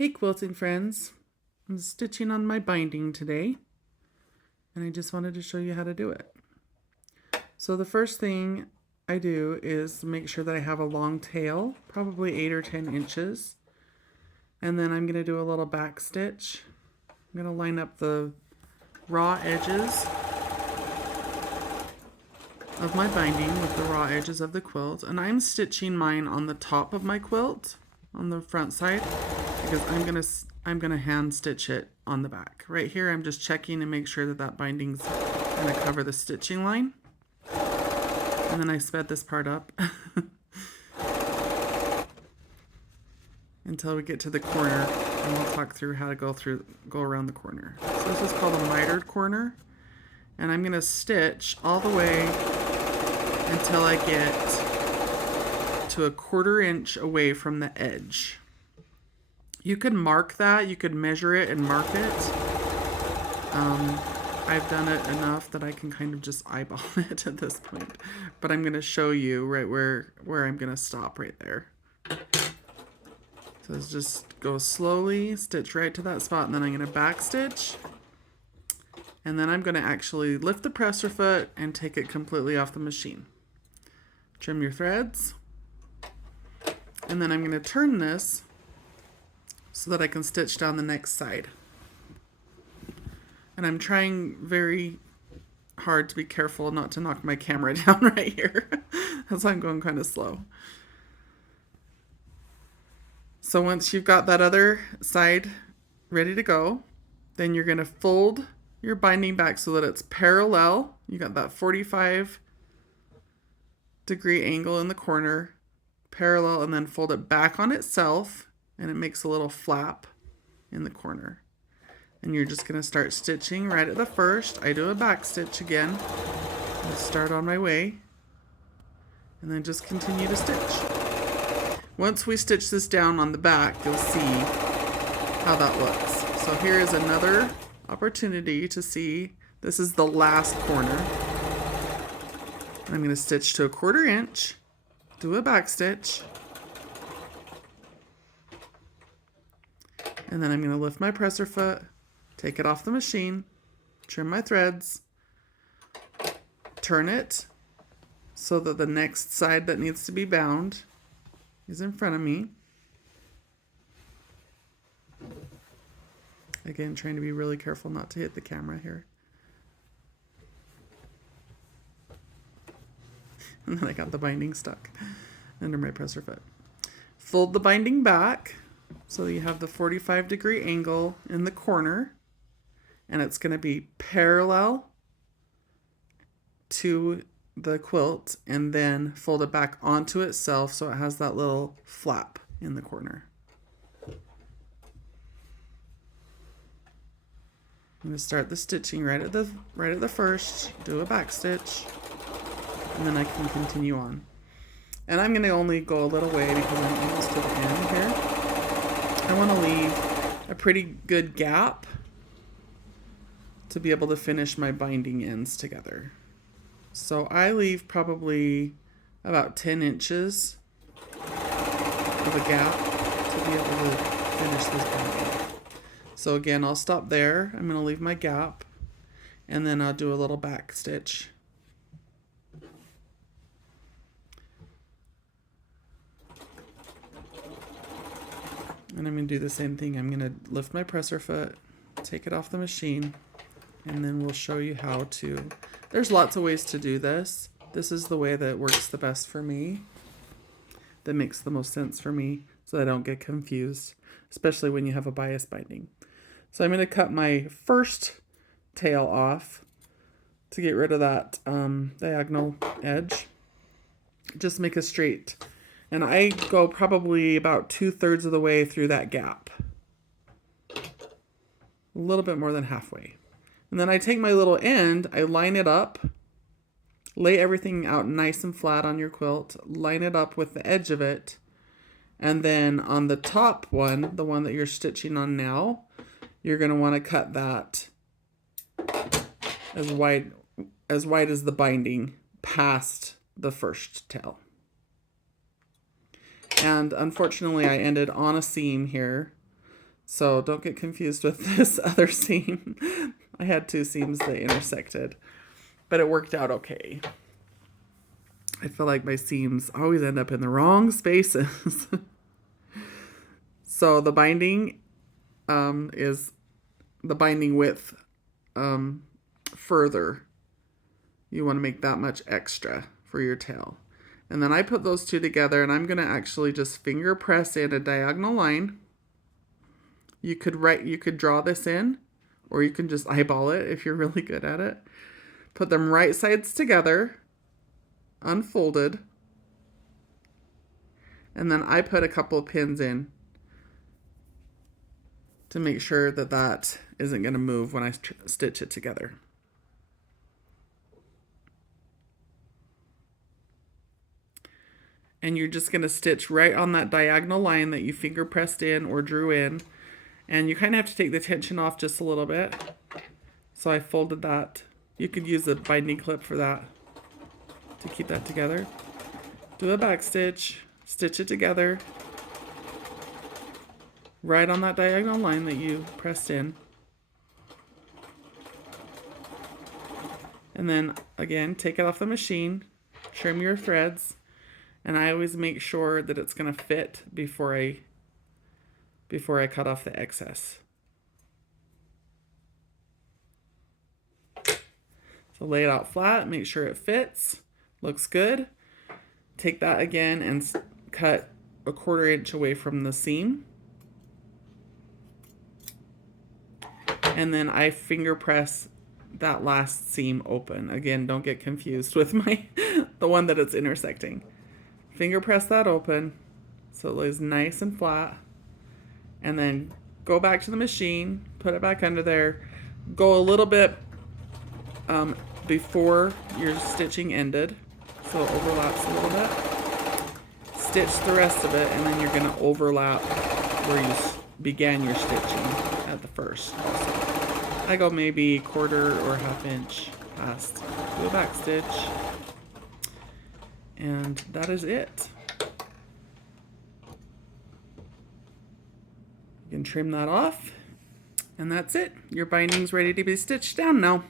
Hey quilting friends, I'm stitching on my binding today and I just wanted to show you how to do it. So the first thing I do is make sure that I have a long tail, probably 8 or 10 inches. And then I'm going to do a little back stitch. I'm going to line up the raw edges of my binding with the raw edges of the quilt. And I'm stitching mine on the top of my quilt, on the front side, because I'm gonna hand stitch it on the back. Right here, I'm just checking and make sure that that binding's gonna cover the stitching line. And then I sped this part up until we get to the corner, and we'll talk through how to go around the corner. So this is called a mitered corner, and I'm gonna stitch all the way until I get to a 1/4 inch away from the edge. You could mark that, you could measure it and mark it. I've done it enough that I can kind of just eyeball it at this point. But I'm going to show you right where I'm going to stop right there. So let's just go slowly, stitch right to that spot, and then I'm going to back stitch. And then I'm going to actually lift the presser foot and take it completely off the machine. Trim your threads. And then I'm going to turn this so that I can stitch down the next side. And I'm trying very hard to be careful not to knock my camera down right here. That's why I'm going kind of slow. So once you've got that other side ready to go, then you're going to fold your binding back so that it's parallel. You got that 45-degree angle in the corner, parallel, and then fold it back on itself, and it makes a little flap in the corner. And you're just going to start stitching right at the first. I do a back stitch again. I'll start on my way, and then just continue to stitch. Once we stitch this down on the back, you'll see how that looks. So here is another opportunity to see. This is the last corner. I'm going to stitch to a 1/4 inch, do a back stitch, and then I'm going to lift my presser foot, take it off the machine, trim my threads, turn it so that the next side that needs to be bound is in front of me. Again, trying to be really careful not to hit the camera here. And then I got the binding stuck under my presser foot. Fold the binding back so you have the 45-degree angle in the corner, and it's going to be parallel to the quilt, and then fold it back onto itself so it has that little flap in the corner. I'm going to start the stitching right at the first, do a back stitch, and then I can continue on. And I'm going to only go a little way because I'm almost to the end here. I want to leave a pretty good gap to be able to finish my binding ends together. So I leave probably about 10 inches of a gap to be able to finish this binding. So again, I'll stop there. I'm going to leave my gap, and then I'll do a little back stitch. And I'm going to do the same thing. I'm going to lift my presser foot, take it off the machine, and then we'll show you how to. There's lots of ways to do this. This is the way that works the best for me, that makes the most sense for me, so I don't get confused, especially when you have a bias binding. So I'm going to cut my first tail off to get rid of that diagonal edge. Just make a straight. And I go probably about 2/3 of the way through that gap. A little bit more than halfway. And then I take my little end, I line it up, lay everything out nice and flat on your quilt, line it up with the edge of it, and then on the top one, the one that you're stitching on now, you're going to want to cut that as wide as the binding past the first tail. And unfortunately I ended on a seam here, So don't get confused with this other seam. I had two seams that intersected, but it worked out okay. I feel like my seams always end up in the wrong spaces. So the binding is the binding width further. You want to make that much extra for your tail. And then I put those two together, and I'm going to actually just finger press in a diagonal line. You could draw this in, or you can just eyeball it if you're really good at it. Put them right sides together, unfolded. And then I put a couple of pins in to make sure that that isn't going to move when I stitch it together. And you're just going to stitch right on that diagonal line that you finger pressed in or drew in. And you kind of have to take the tension off just a little bit. So I folded that. You could use a binding clip for that to keep that together. Do a back stitch, stitch it together right on that diagonal line that you pressed in. And then again, take it off the machine, trim your threads, and I always make sure that it's going to fit before I cut off the excess. So lay it out flat, make sure it fits, looks good. Take that again and cut a 1/4 inch away from the seam. And then I finger press that last seam open. Again, don't get confused with the one that it's intersecting. Finger press that open so it lays nice and flat. And then go back to the machine, put it back under there. Go a little bit before your stitching ended, so it overlaps a little bit. Stitch the rest of it, and then you're going to overlap where you began your stitching at the first also. I go maybe 1/4 or 1/2 inch past. Do a back stitch. And that is it. You can trim that off. And that's it. Your binding's ready to be stitched down now.